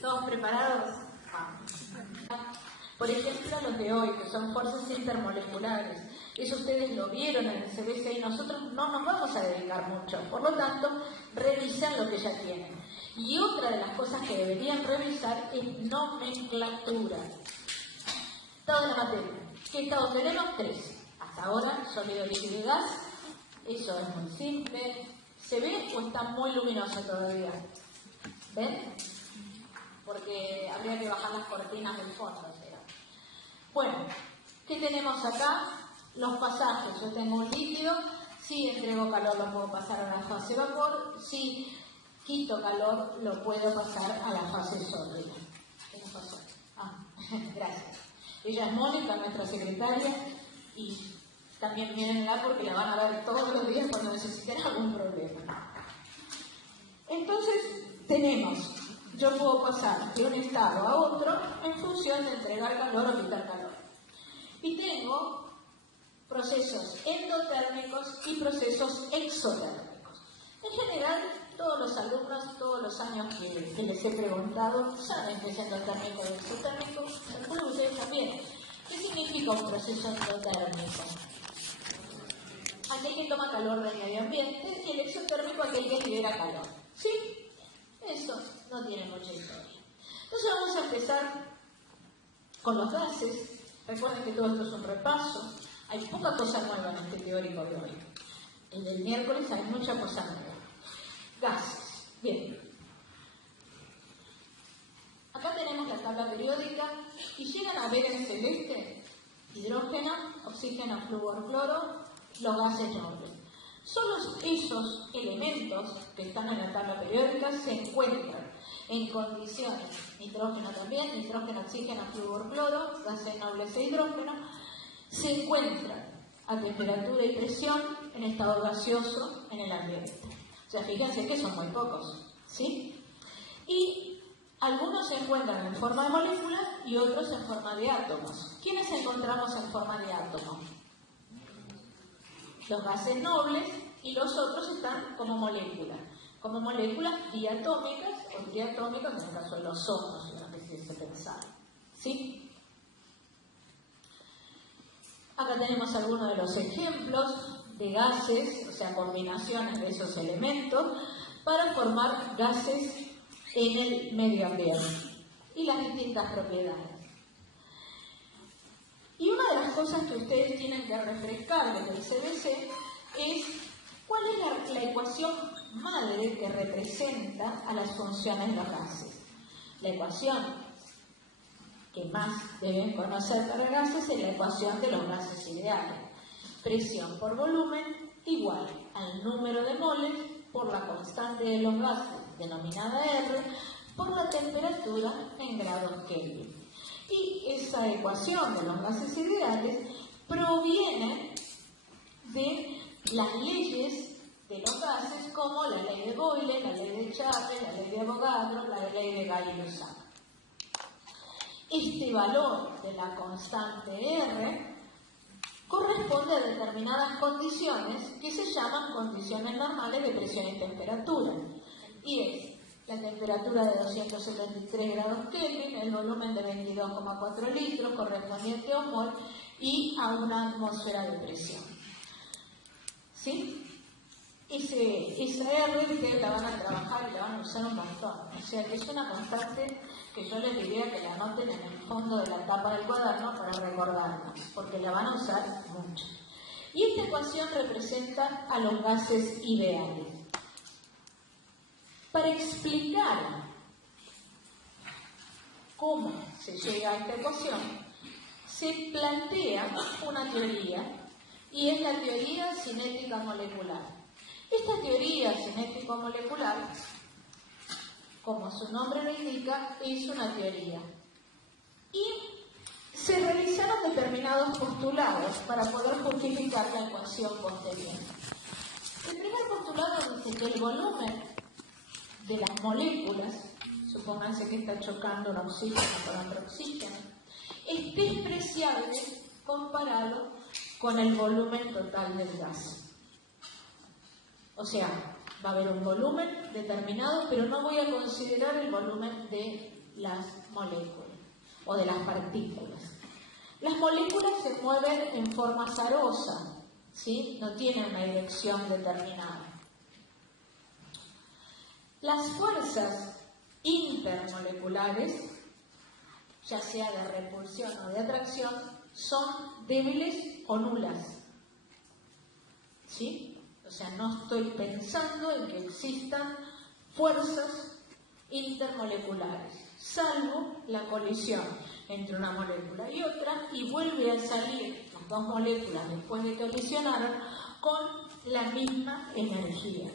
¿Todos preparados? Vamos. Por ejemplo, los de hoy, que son fuerzas intermoleculares. Eso ustedes lo vieron en el CBC y nosotros no nos vamos a dedicar mucho. Por lo tanto, revisen lo que ya tienen. Y otra de las cosas que deberían revisar es nomenclatura. Toda la materia. ¿Qué estado tenemos? 3. Hasta ahora, sólido, líquido y gas. Eso es muy simple. ¿Se ve o está muy luminoso todavía? ¿Ven? Porque habría que bajar las cortinas del fondo. Bueno, ¿qué tenemos acá? Los pasajes. Yo tengo un líquido. Si entrego calor, lo puedo pasar a la fase vapor. Si quito calor, lo puedo pasar a la fase sólida. ¿Qué nos pasó? Gracias. Ella es Mónica, nuestra secretaria, y también mírenla porque la van a ver todos los días cuando necesiten algún problema. Entonces, yo puedo pasar de un estado a otro en función de entregar calor o quitar calor. Y tengo procesos endotérmicos y procesos exotérmicos. En general, todos los alumnos, todos los años que les he preguntado, saben qué es endotérmico y exotérmico. Algunos de ustedes también. ¿Qué significa un proceso endotérmico? Aquel que toma calor del medio ambiente, y el exotérmico aquel que libera calor. ¿Sí? Eso no tiene mucha historia. Entonces vamos a empezar con los gases. Recuerden que todo esto es un repaso. Hay poca cosa nueva en este teórico de hoy. El del miércoles hay mucha cosa nueva. Gases. Bien. Acá tenemos la tabla periódica y llegan a ver en celeste hidrógeno, oxígeno, flúor, cloro, los gases nobles. Solo esos elementos que están en la tabla periódica se encuentran en condiciones, nitrógeno también, nitrógeno, oxígeno, flúor, cloro, gases nobles e hidrógeno, se encuentran a temperatura y presión en estado gaseoso en el ambiente. O sea, fíjense que son muy pocos, ¿sí? Y algunos se encuentran en forma de moléculas y otros en forma de átomos. ¿Quiénes encontramos en forma de átomos? Los gases nobles, y los otros están como moléculas diatómicas o triatómicas, en el caso de los óxidos, en lo que se pensaba. ¿Sí? Acá tenemos algunos de los ejemplos de gases, o sea, combinaciones de esos elementos, para formar gases en el medio ambiente y las distintas propiedades. Y una de las cosas que ustedes tienen que refrescar desde el CBC es cuál es la ecuación madre que representa a las funciones de los gases. La ecuación que más deben conocer para gases es la ecuación de los gases ideales. Presión por volumen igual al número de moles por la constante de los gases, denominada R, por la temperatura en grados Kelvin. Y esa ecuación de los gases ideales proviene de las leyes de los gases, como la ley de Boyle, la ley de Chapel, la ley de Avogadro, la ley de Gay-Lussac. Este valor de la constante R corresponde a determinadas condiciones que se llaman condiciones normales de presión y temperatura. Y es la temperatura de 273 grados Kelvin, el volumen de 22,4 litros correspondiente a un mol y a una atmósfera de presión. ¿Sí? Esa R ustedes la van a trabajar y la van a usar un montón. O sea que es una constante que yo les diría que la anoten en el fondo de la tapa del cuaderno para recordarla, porque la van a usar mucho. Y esta ecuación representa a los gases ideales. Para explicar cómo se llega a esta ecuación, se plantea una teoría, y es la teoría cinética molecular. Esta teoría cinético-molecular, como su nombre lo indica, es una teoría. Y se realizaron determinados postulados para poder justificar la ecuación posterior. El primer postulado dice que el volumen de las moléculas, supónganse que está chocando un oxígeno con otro oxígeno, es despreciable comparado con el volumen total del gas. O sea, va a haber un volumen determinado, pero no voy a considerar el volumen de las moléculas o de las partículas. Las moléculas se mueven en forma azarosa, ¿sí? No tienen una dirección determinada. Las fuerzas intermoleculares, ya sea de repulsión o de atracción, son débiles o nulas, ¿sí? O sea, no estoy pensando en que existan fuerzas intermoleculares, salvo la colisión entre una molécula y otra, y vuelve a salir las dos moléculas después de que colisionaron con la misma energía.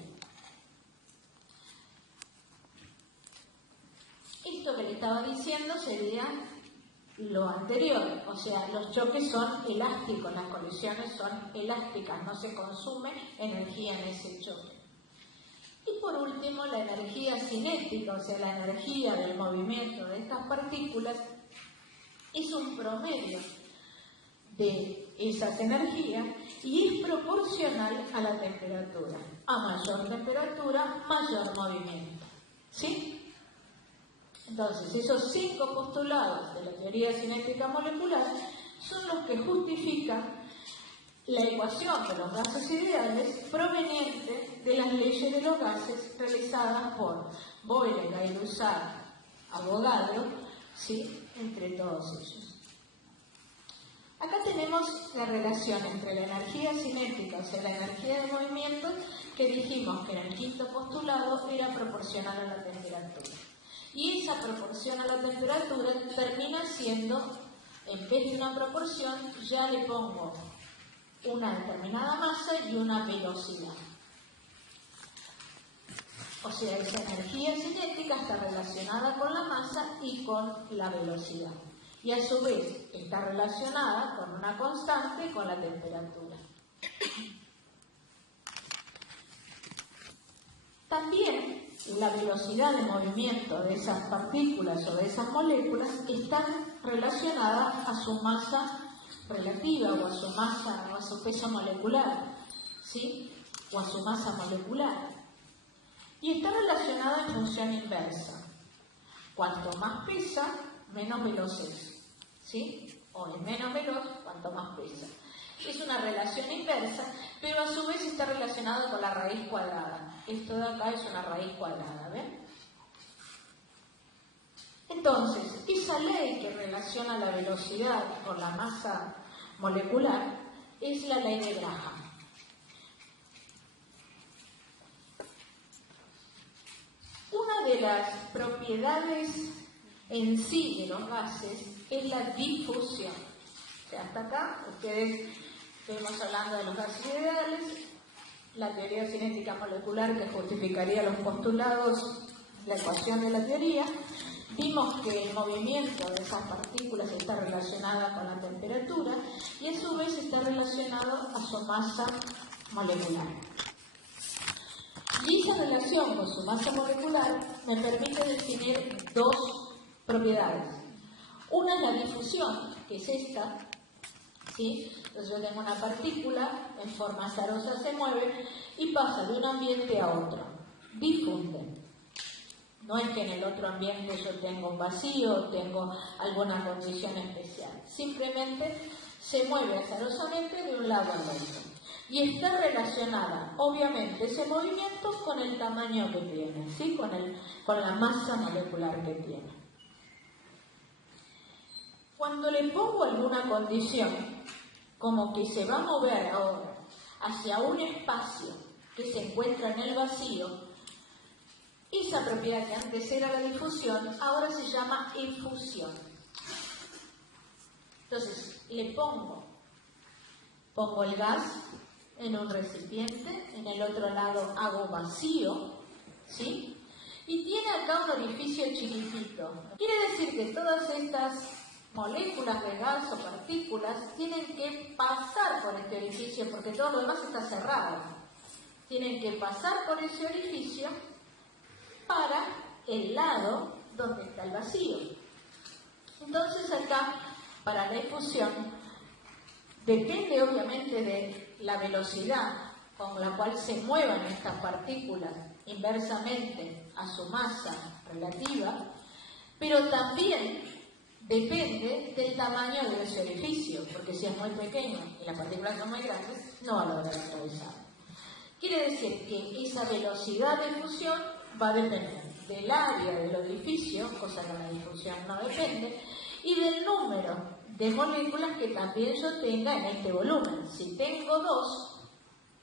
Esto que le estaba diciendo sería lo anterior, o sea, los choques son elásticos, las colisiones son elásticas, no se consume energía en ese choque. Y por último, la energía cinética, o sea, la energía del movimiento de estas partículas, es un promedio de esas energías y es proporcional a la temperatura. A mayor temperatura, mayor movimiento. ¿Sí? Entonces, esos 5 postulados de la teoría cinética molecular son los que justifican la ecuación de los gases ideales proveniente de las leyes de los gases realizadas por Boyle, Gay-Lussac, Avogadro, ¿sí? Entre todos ellos. Acá tenemos la relación entre la energía cinética, o sea, la energía de movimiento, que dijimos que en el 5º postulado era proporcional a la temperatura. Y esa proporción a la temperatura termina siendo, en vez de una proporción, ya le pongo una determinada masa y una velocidad. O sea, esa energía cinética está relacionada con la masa y con la velocidad. Y a su vez está relacionada con una constante y con la temperatura. También la velocidad de movimiento de esas partículas o de esas moléculas está relacionada a su masa relativa o a su masa o a su peso molecular, ¿sí? O a su masa molecular. Y está relacionada en función inversa. Cuanto más pesa, menos veloz es, ¿sí? O es menos veloz cuanto más pesa. Es una relación inversa, pero a su vez está relacionada con la raíz cuadrada. Esto de acá es una raíz cuadrada, ¿ven? Entonces, esa ley que relaciona la velocidad con la masa molecular es la ley de Graham. Una de las propiedades en sí de los gases es la difusión. O sea, hasta acá ustedes estuvimos hablando de los gases ideales, la teoría cinética molecular que justificaría los postulados, la ecuación de la teoría. Vimos que el movimiento de esas partículas está relacionado con la temperatura y a su vez está relacionado a su masa molecular. Y esa relación con su masa molecular me permite definir dos propiedades. Una es la difusión, que es esta, ¿sí? Entonces yo tengo una partícula, en forma azarosa se mueve y pasa de un ambiente a otro. Difunde. No es que en el otro ambiente yo tengo un vacío o tengo alguna condición especial. Simplemente se mueve azarosamente de un lado al otro. Y está relacionada, obviamente, ese movimiento con el tamaño que tiene, ¿sí? Con la masa molecular que tiene. Cuando le pongo alguna condición, como que se va a mover ahora hacia un espacio que se encuentra en el vacío, esa propiedad que antes era la difusión, ahora se llama efusión. Entonces, le pongo el gas en un recipiente, en el otro lado hago vacío, ¿sí? Y tiene acá un orificio chiquitito. Quiere decir que todas estas moléculas de gas o partículas tienen que pasar por este orificio, porque todo lo demás está cerrado. Tienen que pasar por ese orificio para el lado donde está el vacío. Entonces acá, para la efusión, depende obviamente de la velocidad con la cual se muevan estas partículas inversamente a su masa relativa, Pero también depende del tamaño de ese orificio, porque si es muy pequeño y las partículas son muy grandes, no va a lograr atravesar. Quiere decir que esa velocidad de fusión va a depender del área del orificio, cosa que la difusión no depende, y del número de moléculas que también yo tenga en este volumen. Si tengo dos,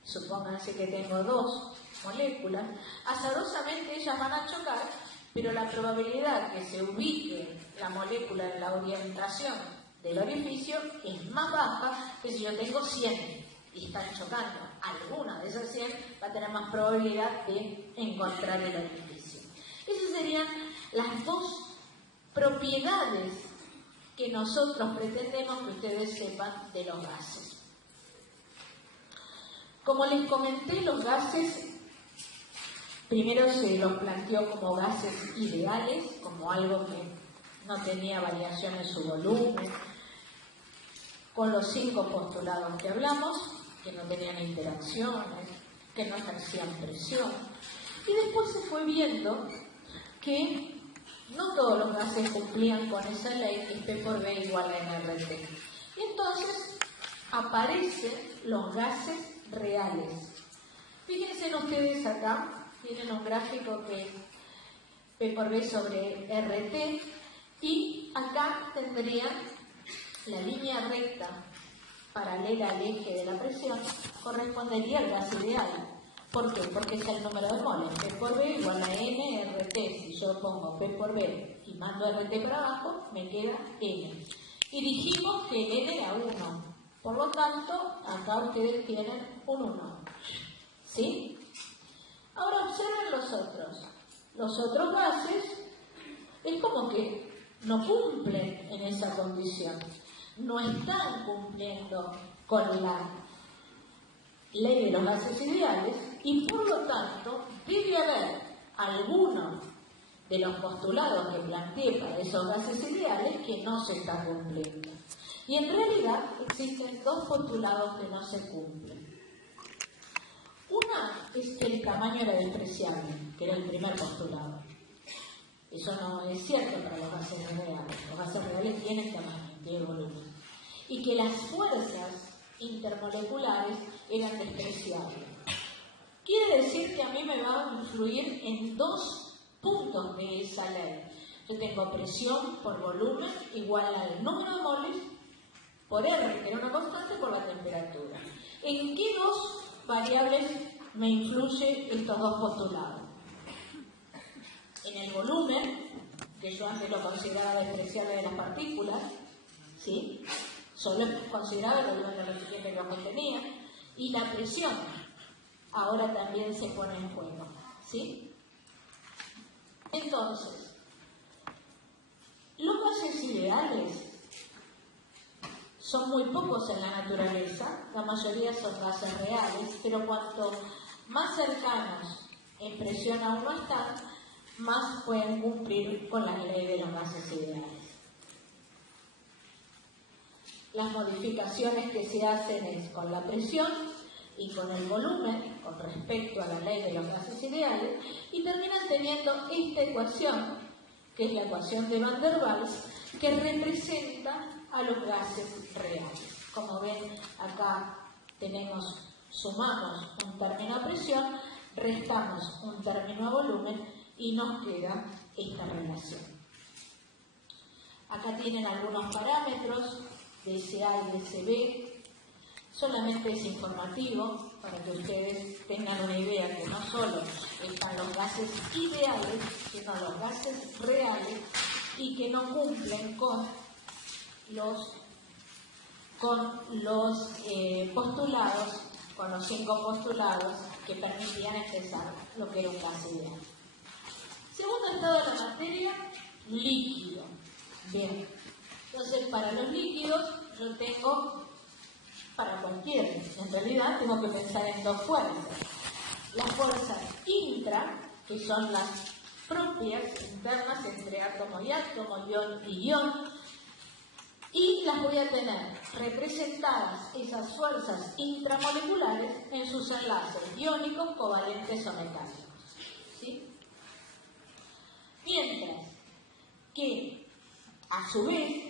supónganse que tengo dos moléculas, azarosamente ellas van a chocar, pero la probabilidad que se ubique la molécula en la orientación del orificio es más baja que si yo tengo 100 y están chocando. Alguna de esas 100 va a tener más probabilidad de encontrar el orificio. Esas serían las dos propiedades que nosotros pretendemos que ustedes sepan de los gases. Como les comenté, los gases primero se los planteó como gases ideales, como algo que no tenía variación en su volumen, con los 5 postulados que hablamos, que no tenían interacciones, que no ejercían presión. Y después se fue viendo que no todos los gases cumplían con esa ley, que es P por B igual a nRT. Y entonces aparecen los gases reales. Fíjense ustedes acá, tienen un gráfico que es P por B sobre RT, y acá tendrían la línea recta paralela al eje de la presión, correspondería al gas ideal. ¿Por qué? Porque es el número de moles. P por B igual a N RT. Si yo pongo P por B y mando RT para abajo, me queda N. Y dijimos que el N era 1. Por lo tanto, acá ustedes tienen un 1. ¿Sí? Ahora observen los otros. Los otros gases es como que no cumplen en esa condición. No están cumpliendo con la ley de los gases ideales y por lo tanto debe haber alguno de los postulados que planteé para esos gases ideales que no se está cumpliendo. Y en realidad existen dos postulados que no se cumplen. Una es que el tamaño era despreciable, que era el primer postulado. Eso no es cierto para los gases reales. Los gases reales tienen tamaño, tienen volumen. Y que las fuerzas intermoleculares eran despreciables. Quiere decir que a mí me va a influir en dos puntos de esa ley. Yo tengo presión por volumen igual al número de moles por R, que era una constante, por la temperatura. ¿En qué dos variables me influyen estos dos postulados? En el volumen, que yo antes lo consideraba despreciable de las partículas, ¿sí? Solo consideraba el volumen de recipiente que lo contenía, y la presión ahora también se pone en juego, ¿sí? Entonces, los gases ideales son muy pocos en la naturaleza, la mayoría son gases reales, pero cuanto más cercanos en presión a uno están, más pueden cumplir con la ley de los gases ideales. Las modificaciones que se hacen es con la presión y con el volumen, con respecto a la ley de los gases ideales, y terminan teniendo esta ecuación, que es la ecuación de Van der Waals, que representa a los gases reales. Como ven, acá sumamos un término a presión, restamos un término a volumen y nos queda esta relación. Acá tienen algunos parámetros de SA y de CB, solamente es informativo para que ustedes tengan una idea que no solo están los gases ideales, sino los gases reales y que no cumplen con los postulados, con los 5 postulados que permitían expresar lo que era un gas ideal. Segundo estado de la materia, líquido. Bien, entonces para los líquidos yo tengo, para cualquiera, en realidad tengo que pensar en dos fuerzas. Las fuerzas intra, que son las propias, internas entre átomo y átomo, ion y ion, y las voy a tener representadas, esas fuerzas intramoleculares, en sus enlaces iónicos, covalentes o metálicos. ¿Sí? Mientras que su vez,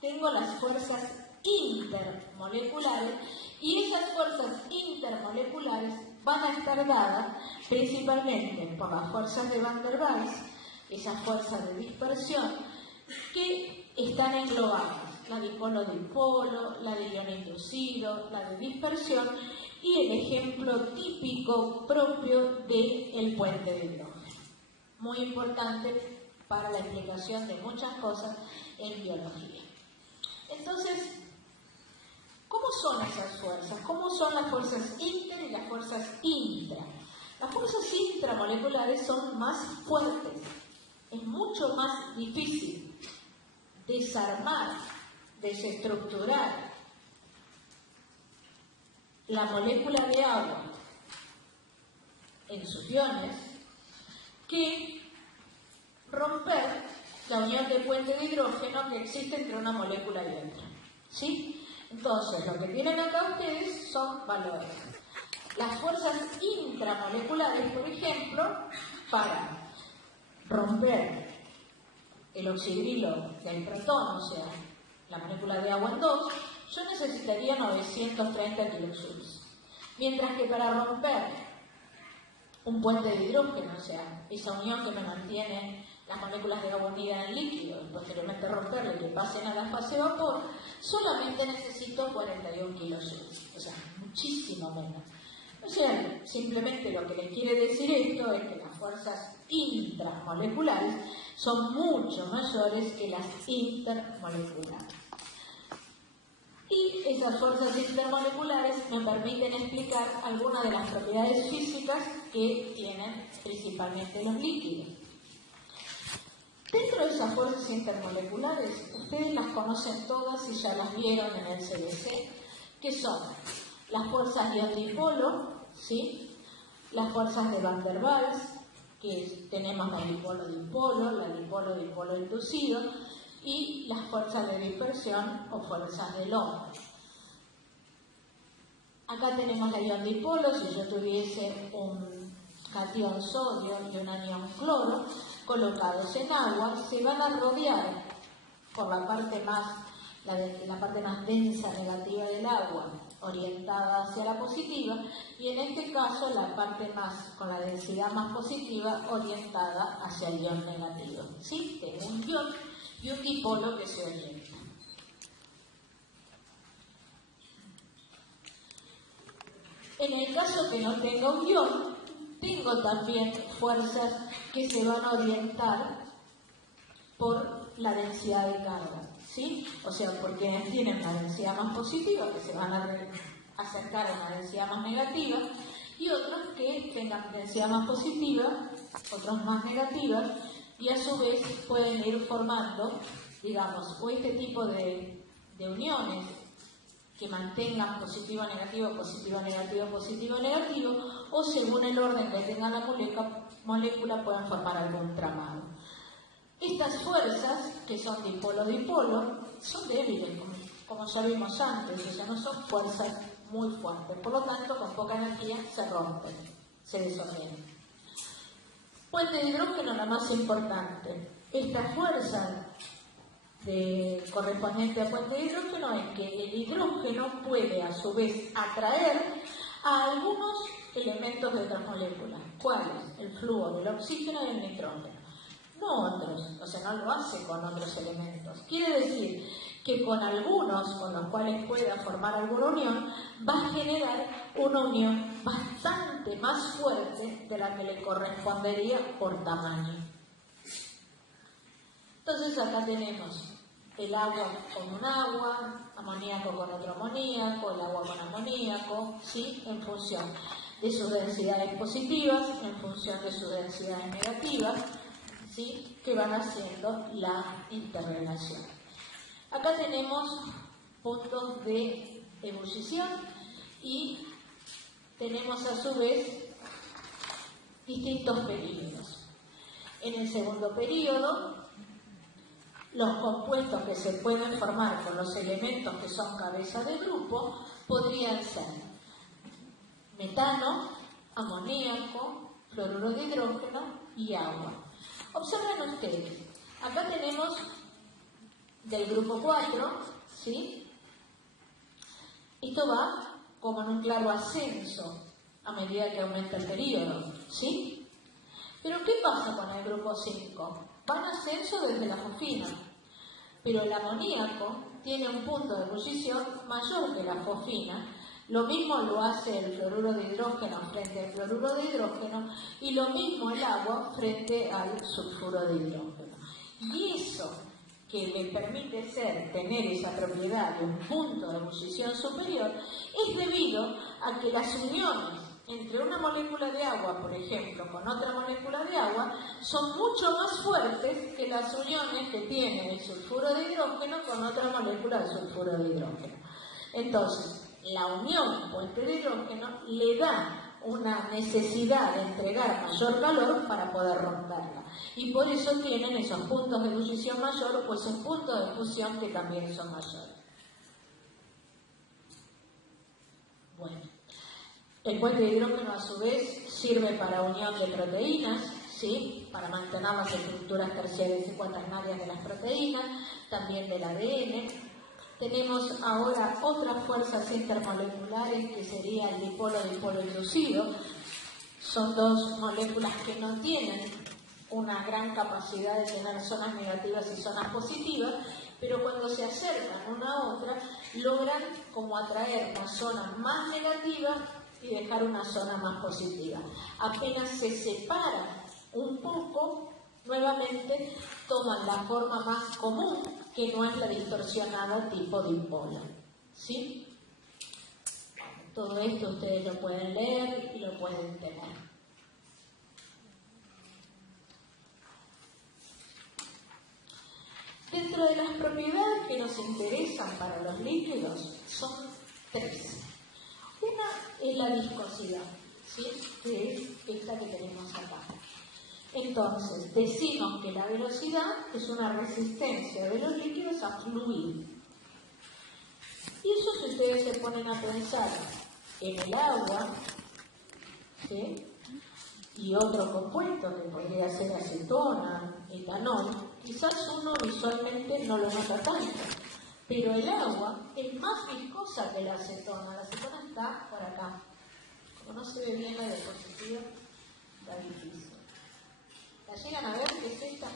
tengo las fuerzas intermoleculares y esas fuerzas intermoleculares van a estar dadas principalmente por las fuerzas de Van der Waals, esas fuerzas de dispersión que están englobadas, la dipolo-dipolo, la de ion inducido, la de dispersión y el ejemplo típico propio del puente de hidrógeno. Muy importante para la explicación de muchas cosas en biología. Entonces, ¿cómo son esas fuerzas? ¿Cómo son las fuerzas inter y las fuerzas intra? Las fuerzas intramoleculares son más fuertes. Es mucho más difícil desarmar, desestructurar la molécula de agua en sus iones que romper la unión de puente de hidrógeno que existe entre una molécula y otra. ¿Sí? Entonces, lo que tienen acá ustedes son valores. Las fuerzas intramoleculares, por ejemplo, para romper el oxidrilo del protón, o sea, la molécula de agua en dos, yo necesitaría 930 kilojoules. Mientras que para romper un puente de hidrógeno, o sea, esa unión que me mantiene las moléculas de agua unidas en líquido y posteriormente romperle y que pasen a la fase vapor, solamente necesito 41 kilojoules, o sea, muchísimo menos. O sea, simplemente lo que les quiere decir esto es que las fuerzas intramoleculares son mucho mayores que las intermoleculares. Y esas fuerzas intermoleculares me permiten explicar algunas de las propiedades físicas que tienen principalmente los líquidos. Dentro de esas fuerzas intermoleculares, ustedes las conocen todas y ya las vieron en el CBC, que son las fuerzas ion-dipolo, ¿sí? Las fuerzas de Van der Waals, que tenemos la dipolo-dipolo, la dipolo-dipolo inducido, y las fuerzas de dispersión o fuerzas de Lomb. Acá tenemos la ion-dipolo. Si yo tuviese un catión sodio y un anión cloro colocados en agua, se van a rodear por la parte más densa negativa del agua, orientada hacia la positiva, y en este caso la parte con la densidad más positiva orientada hacia el ion negativo. ¿Sí? Tengo un ion y un dipolo que se orienta. En el caso que no tenga un ion, tengo también fuerzas que se van a orientar por la densidad de carga, ¿sí? O sea, porque tienen una densidad más positiva, que se van a acercar a una densidad más negativa, y otros que tengan densidad más positiva, otros más negativas, y a su vez pueden ir formando, digamos, o este tipo de uniones que mantengan positivo, negativo, positivo, negativo, positivo, negativo, o según el orden que tenga la molécula pueden formar algún tramado. Estas fuerzas, que son dipolo-dipolo, son débiles, como ya vimos antes, o sea, no son fuerzas muy fuertes, por lo tanto, con poca energía se rompen, se desordenan. Puente de hidrógeno, la más importante. Esta fuerza correspondiente a puente de hidrógeno es que el hidrógeno puede a su vez atraer a algunos elementos de otras moléculas. ¿Cuáles? El flúor, el oxígeno y el nitrógeno. No otros, o sea, no lo hace con otros elementos. Quiere decir que con algunos con los cuales pueda formar alguna unión, va a generar una unión bastante más fuerte de la que le correspondería por tamaño. Entonces acá tenemos el agua con un agua, amoníaco con otro amoníaco, el agua con amoníaco, ¿sí? En función de sus densidades positivas, en función de sus densidades negativas, ¿sí? Que van haciendo la interrelación. Acá tenemos puntos de ebullición y tenemos a su vez distintos períodos. En el segundo período, los compuestos que se pueden formar con los elementos que son cabeza de grupo podrían ser metano, amoníaco, fluoruro de hidrógeno y agua. Observen ustedes, acá tenemos del grupo 4, ¿sí? Esto va como en un claro ascenso a medida que aumenta el periodo, ¿sí? Pero ¿qué pasa con el grupo 5? Va en ascenso desde la fosfina, pero el amoníaco tiene un punto de ebullición mayor que la fosfina. Lo mismo lo hace el fluoruro de hidrógeno frente al fluoruro de hidrógeno y lo mismo el agua frente al sulfuro de hidrógeno. Y eso que le permite tener esa propiedad de un punto de ebullición superior es debido a que las uniones entre una molécula de agua, por ejemplo, con otra molécula de agua, son mucho más fuertes que las uniones que tiene el sulfuro de hidrógeno con otra molécula de sulfuro de hidrógeno. Entonces, la unión puente de hidrógeno le da una necesidad de entregar mayor calor para poder romperla. Y por eso tienen esos puntos de ebullición mayor o esos puntos de fusión que también son mayores. Bueno, el puente de hidrógeno a su vez sirve para unión de proteínas, ¿sí? Para mantener las estructuras terciarias y cuaternarias de las proteínas, también del ADN. Tenemos ahora otras fuerzas intermoleculares que sería el dipolo-dipolo inducido. Son dos moléculas que no tienen una gran capacidad de tener zonas negativas y zonas positivas, pero cuando se acercan una a otra, logran como atraer una zona más negativa y dejar una zona más positiva. Apenas se separan un poco, nuevamente toman la forma más común, que no es la distorsionada tipo dipolo. ¿Sí? Todo esto ustedes lo pueden leer y lo pueden tener. Dentro de las propiedades que nos interesan para los líquidos son tres. Una es la viscosidad, ¿sí? Que es esta que tenemos acá. Entonces, decimos que la velocidad es una resistencia de los líquidos a fluir. Y eso, si ustedes se ponen a pensar en el agua, ¿sí? Y otro compuesto que podría ser acetona, etanol, quizás uno visualmente no lo nota tanto, pero el agua es más viscosa que la acetona. La acetona está por acá. Como no se ve bien la diapositiva, está difícil. ¿La llegan a ver qué es esta?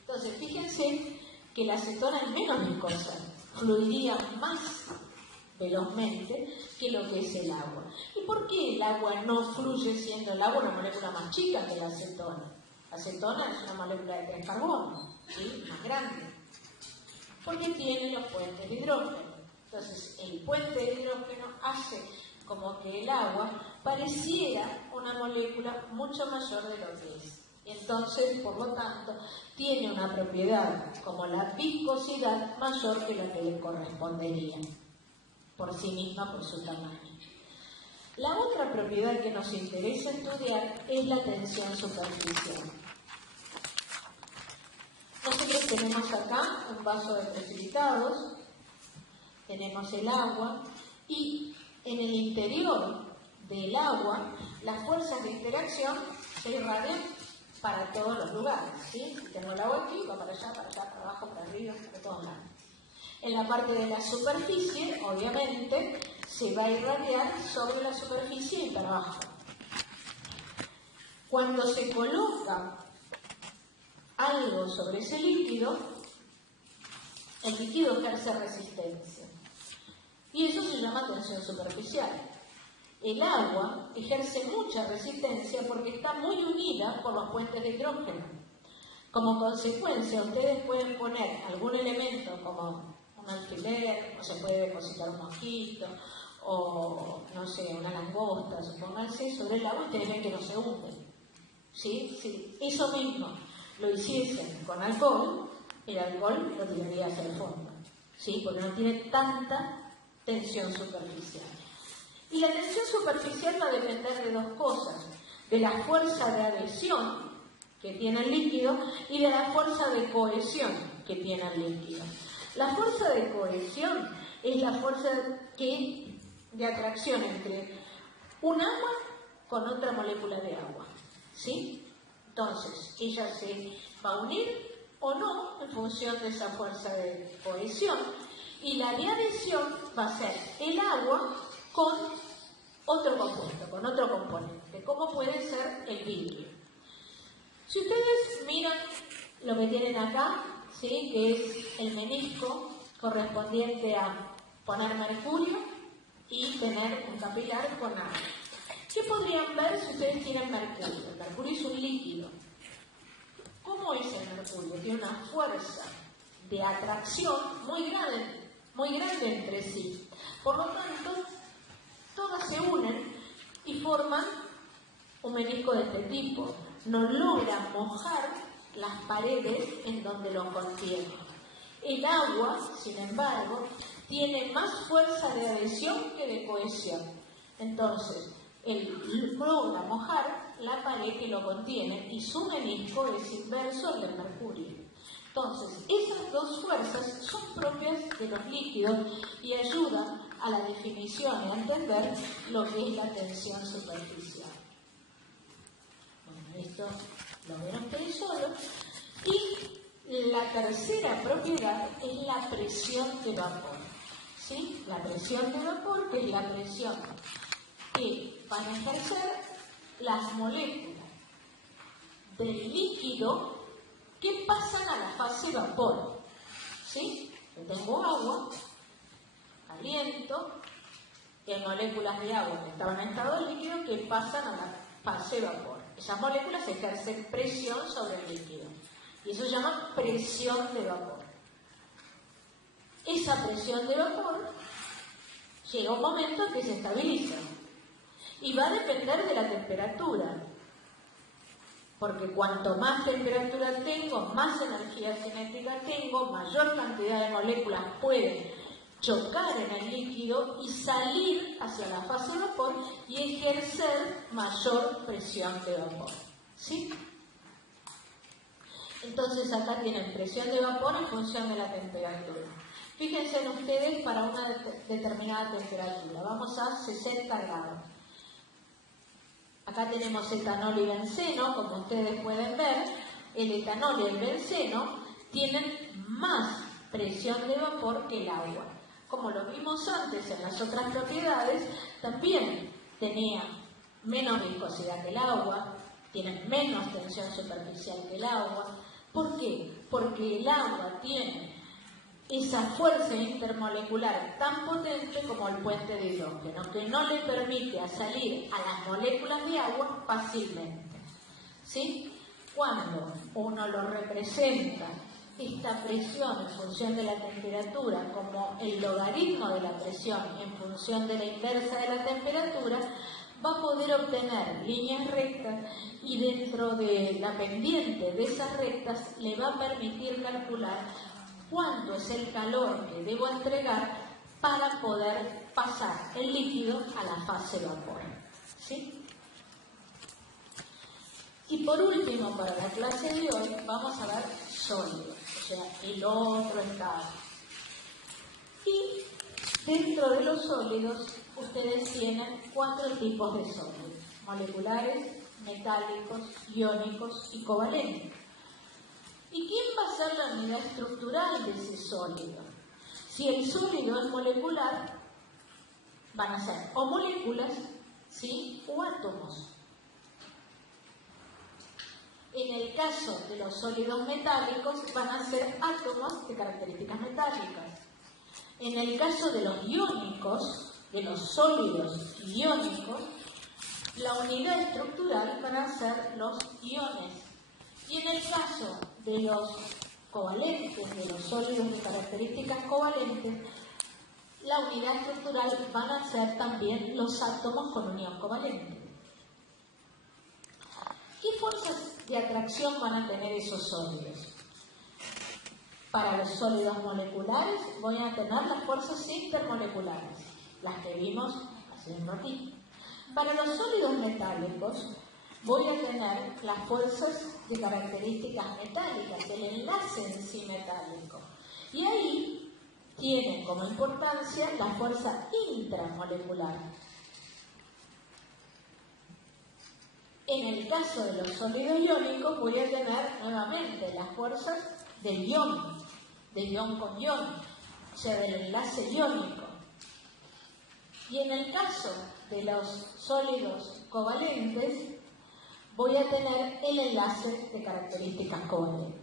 Entonces, fíjense que la acetona es menos viscosa, fluiría más velozmente que lo que es el agua. ¿Y por qué el agua no fluye siendo el agua una molécula más chica que la acetona? La acetona es una molécula de 3 carbonos, ¿sí? Más grande, porque tiene los puentes de hidrógeno. Entonces, el puente de hidrógeno hace como que el agua pareciera una molécula mucho mayor de lo que es. Entonces, por lo tanto, tiene una propiedad como la viscosidad mayor que la que le correspondería por sí misma, por su tamaño. La otra propiedad que nos interesa estudiar es la tensión superficial. Nosotros tenemos acá un vaso de precipitados, tenemos el agua y en el interior del agua las fuerzas de interacción se irradian para todos los lugares, ¿sí? Tengo el agua aquí, va para allá, para abajo, para arriba, para todos lados. En la parte de la superficie, obviamente, se va a irradiar sobre la superficie y para abajo. Cuando se coloca algo sobre ese líquido, el líquido ejerce resistencia. Y eso se llama tensión superficial. El agua ejerce mucha resistencia porque está muy unida por los puentes de hidrógeno. Como consecuencia, ustedes pueden poner algún elemento como un alfiler, o se puede depositar un mosquito, o no sé, una langosta, supónganse, sobre el agua y ustedes ven que no se hunde. ¿Sí? Si eso mismo lo hiciesen con alcohol, el alcohol lo tiraría hacia el fondo, ¿sí? Porque no tiene tanta tensión superficial. Y la tensión superficial va a depender de dos cosas: de la fuerza de adhesión que tiene el líquido y de la fuerza de cohesión que tiene el líquido. La fuerza de cohesión es la fuerza de atracción entre un agua con otra molécula de agua, ¿sí? Entonces, ella se va a unir o no en función de esa fuerza de cohesión. Y la de adhesión va a ser el agua con otro compuesto, con otro componente, como puede ser el vidrio. Si ustedes miran lo que tienen acá, ¿sí?, que es el menisco correspondiente a poner mercurio y tener un capilar con agua. ¿Qué podrían ver si ustedes tienen mercurio? El mercurio es un líquido. ¿Cómo es el mercurio? Tiene una fuerza de atracción muy grande entre sí. Por lo tanto, todas se unen y forman un menisco de este tipo. No logran mojar las paredes en donde lo contienen. El agua, sin embargo, tiene más fuerza de adhesión que de cohesión. Entonces, él logra mojar la pared que lo contiene y su menisco es inverso al del mercurio. Entonces, esas dos fuerzas son propias de los líquidos y ayudan a la definición y a entender lo que es la tensión superficial. Bueno, esto lo ven ustedes solos. Y la tercera propiedad es la presión de vapor. ¿Sí? La presión de vapor, que es la presión que van a ejercer las moléculas del líquido que pasan a la fase vapor. ¿Sí? Yo tengo agua, caliento, y hay moléculas de agua que estaban en estado líquido que pasan a la fase vapor. Esas moléculas ejercen presión sobre el líquido y eso se llama presión de vapor. Esa presión de vapor llega un momento en que se estabiliza y va a depender de la temperatura, porque cuanto más temperatura tengo, más energía cinética tengo, mayor cantidad de moléculas pueden chocar en el líquido y salir hacia la fase de vapor y ejercer mayor presión de vapor. ¿Sí? Entonces acá tienen presión de vapor en función de la temperatura. Fíjense en ustedes para una determinada temperatura. Vamos a 60 grados. Acá tenemos etanol y benceno, como ustedes pueden ver. El etanol y el benceno tienen más presión de vapor que el agua. Como lo vimos antes en las otras propiedades, también tenía menos viscosidad que el agua, tienen menos tensión superficial que el agua. ¿Por qué? Porque el agua tiene esa fuerza intermolecular tan potente como el puente de hidrógeno, que no le permite salir a las moléculas de agua fácilmente. ¿Sí? Cuando uno lo representa, esta presión en función de la temperatura, como el logaritmo de la presión en función de la inversa de la temperatura, va a poder obtener líneas rectas y dentro de la pendiente de esas rectas le va a permitir calcular cuánto es el calor que debo entregar para poder pasar el líquido a la fase vapor. ¿Sí? Y por último, para la clase de hoy, vamos a ver sólidos, o sea, el otro estado. Y dentro de los sólidos, ustedes tienen 4 tipos de sólidos: moleculares, metálicos, iónicos y covalentes. ¿Y quién va a ser la unidad estructural de ese sólido? Si el sólido es molecular, van a ser o moléculas, ¿sí?, o átomos. En el caso de los sólidos metálicos, van a ser átomos de características metálicas. En el caso de los iónicos, de los sólidos iónicos, la unidad estructural van a ser los iones. Y en el caso de los covalentes, de los sólidos de características covalentes, la unidad estructural van a ser también los átomos con unión covalente. ¿Qué fuerzas de atracción van a tener esos sólidos? Para los sólidos moleculares voy a tener las fuerzas intermoleculares, las que vimos hace un ratito. Para los sólidos metálicos voy a tener las fuerzas de características metálicas, el enlace en sí metálico. Y ahí tienen como importancia la fuerza intramolecular. En el caso de los sólidos iónicos voy a tener nuevamente las fuerzas del ion con ion, o sea, del enlace iónico. Y en el caso de los sólidos covalentes, voy a tener el enlace de características covalentes.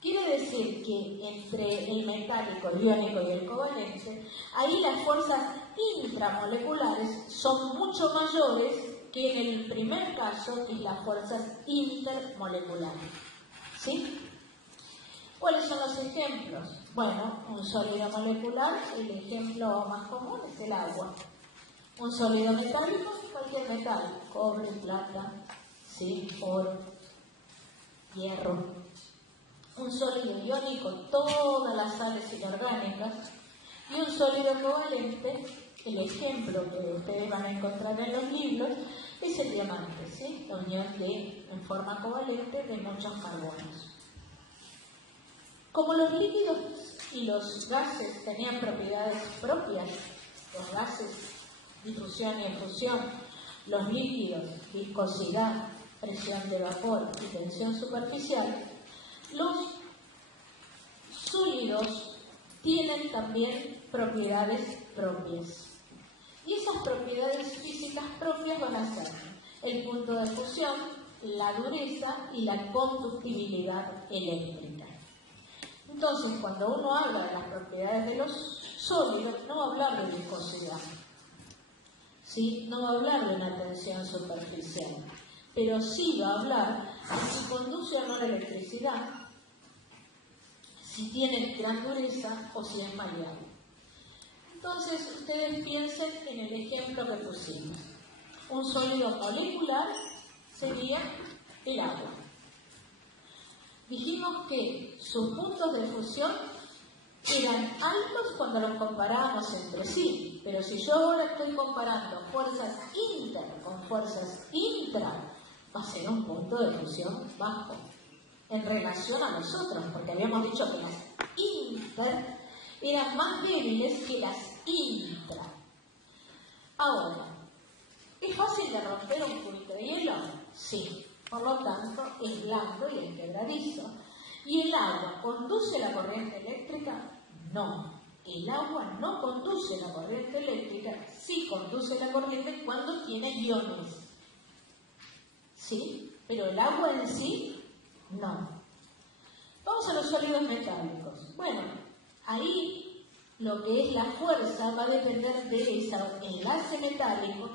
Quiere decir que entre el metálico, el iónico y el covalente, ahí las fuerzas intramoleculares son mucho mayores que en el primer caso, que es las fuerzas intermoleculares. ¿Sí? ¿Cuáles son los ejemplos? Bueno, un sólido molecular, el ejemplo más común es el agua. Un sólido metálico, cualquier metal, cobre, plata, ¿sí? Oro, hierro. Un sólido iónico, todas las sales inorgánicas. Y un sólido covalente, el ejemplo que ustedes van a encontrar en los libros, es el diamante, ¿sí? La unión en forma covalente de muchos carbonos. Como los líquidos y los gases tenían propiedades propias, los gases, difusión y efusión, los líquidos, viscosidad, presión de vapor y tensión superficial, los sólidos tienen también propiedades propias. Y esas propiedades físicas propias van a ser el punto de fusión, la dureza y la conductibilidad eléctrica. Entonces, cuando uno habla de las propiedades de los sólidos, no va a hablar de viscosidad, ¿sí? No va a hablar de una tensión superficial, pero sí va a hablar de si conduce o no la electricidad, si tiene gran dureza o si es maleable. Entonces, ustedes piensen en el ejemplo que pusimos. Un sólido molecular sería el agua. Dijimos que sus puntos de fusión eran altos cuando los comparábamos entre sí, pero si yo ahora estoy comparando fuerzas inter con fuerzas intra, va a ser un punto de fusión bajo en relación a los otros, porque habíamos dicho que las inter eran más débiles que las intra. Ahora, ¿es fácil de romper un cubito de hielo? Sí. Por lo tanto, es blando y es quebradizo. ¿Y el agua conduce la corriente eléctrica? No. El agua no conduce la corriente eléctrica, sí conduce la corriente cuando tiene iones. ¿Sí? Pero el agua en sí, no. Vamos a los sólidos metálicos. Bueno, ahí lo que es la fuerza va a depender de ese enlace metálico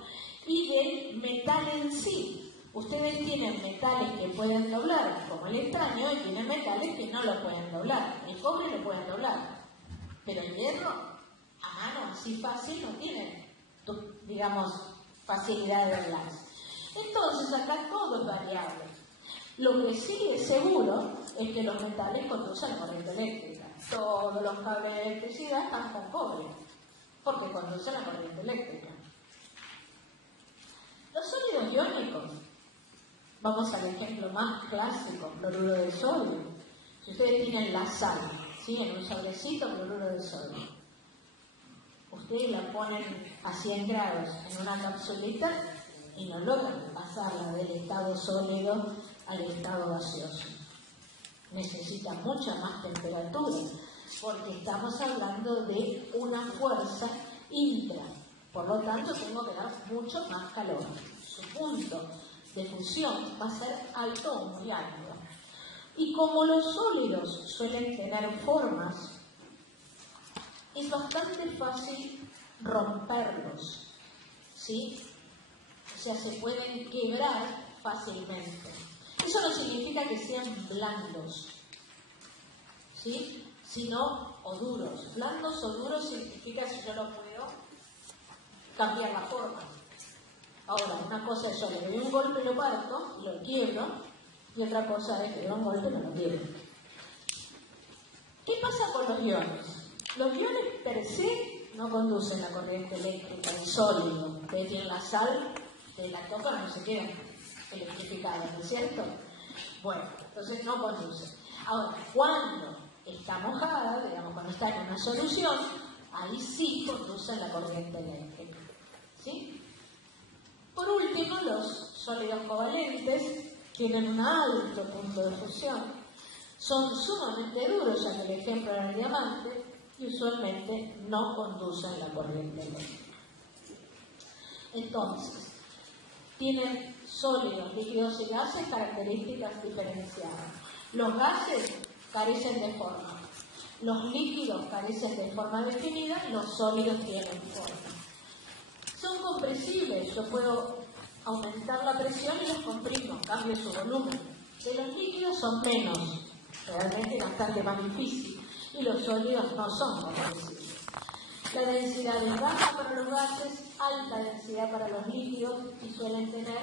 y del metal en sí. Ustedes tienen metales que pueden doblar, como el estaño, y tienen metales que no lo pueden doblar. El cobre lo pueden doblar, pero el hierro, a mano, así fácil, no tiene, digamos, facilidad de enlace. Entonces, acá todo es variable. Lo que sí es seguro es que los metales conducen corriente eléctrica. Todos los cables de electricidad están con cobre, porque conducen la corriente eléctrica. Los sólidos iónicos. Vamos al ejemplo más clásico, cloruro de sodio. Si ustedes tienen la sal, ¿sí? En un sobrecito, cloruro de sodio. Ustedes la ponen a 100 grados en una capsulita y no logran pasarla del estado sólido al estado gaseoso. Necesita mucha más temperatura, porque estamos hablando de una fuerza intra. Por lo tanto, tengo que dar mucho más calor. Su punto de fusión va a ser alto o muy alto. Y como los sólidos suelen tener formas, es bastante fácil romperlos, ¿sí? O sea, se pueden quebrar fácilmente. Eso no significa que sean blandos, ¿sí? Sino o duros. Blandos o duros significa si yo lo puedo cambiar la forma. Ahora, una cosa es yo le doy un golpe y lo parto, lo quiebro, y otra cosa es que le doy un golpe y no lo quiebro. ¿Qué pasa con los iones? Los iones per se no conducen la corriente eléctrica en sólido. Ustedes tienen la sal, ustedes la tocan, no se quedan electrificados, ¿no es cierto? Bueno, entonces no conducen. Ahora, cuando está mojada, digamos, cuando está en una solución, ahí sí conducen la corriente eléctrica, ¿sí? Por último, los sólidos covalentes tienen un alto punto de fusión. Son sumamente duros, ya que el ejemplo era el diamante, y usualmente no conducen la corriente eléctrica. Entonces, tienen sólidos, líquidos y gases características diferenciadas. Los gases carecen de forma, los líquidos carecen de forma definida, los sólidos tienen forma. Son compresibles, yo puedo aumentar la presión y los comprimo, cambio su volumen. De los líquidos son menos, realmente bastante más difícil, y los sólidos no son compresibles. La densidad es baja para los gases, alta densidad para los líquidos, y suelen tener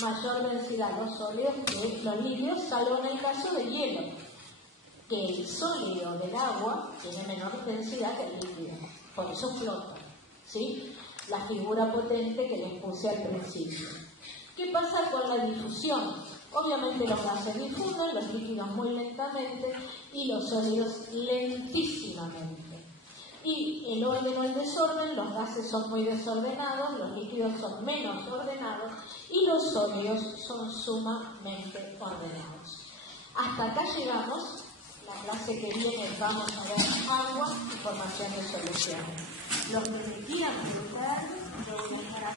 mayor densidad los sólidos que los líquidos, salvo en el caso del hielo, que el sólido del agua tiene menor densidad que el líquido, por eso flota, ¿sí? La figura potente que les puse al principio. ¿Qué pasa con la difusión? Obviamente los gases difunden, los líquidos muy lentamente y los sólidos lentísimamente. Y el orden o el desorden, los gases son muy desordenados, los líquidos son menos ordenados y los sólidos son sumamente ordenados. Hasta acá llegamos. La clase que viene vamos a ver agua y formación de soluciones. Los que me quieran preguntar, yo voy a dejar